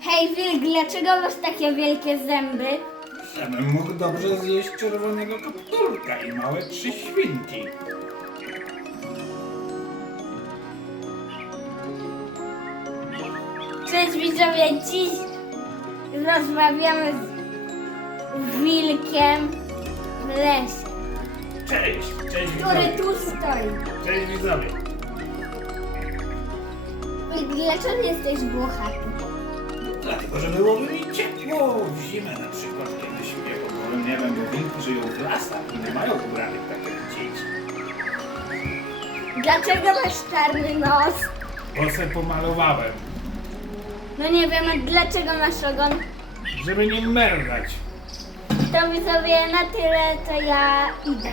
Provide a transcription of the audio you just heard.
Hej wilk, dlaczego masz takie wielkie zęby? Żebym mógł dobrze zjeść czerwonego kapturka i małe trzy świnki. Cześć widzowie, dziś rozmawiamy z wilkiem w lesie, Cześć, cześć który widzowie. tu stoi. Cześć widzowie. Wilk, dlaczego jesteś włochaty? Dlatego, że byłoby mi ciepło w zimę na przykład, kiedy śpię pod gołym niebem, bo wilki żyją w lasach i nie mają ubranych tak jak dzieci. Dlaczego masz czarny nos? Bo se pomalowałem, No nie wiem, a dlaczego masz ogon? żeby nie merdać. To widzowie na tyle, to ja idę.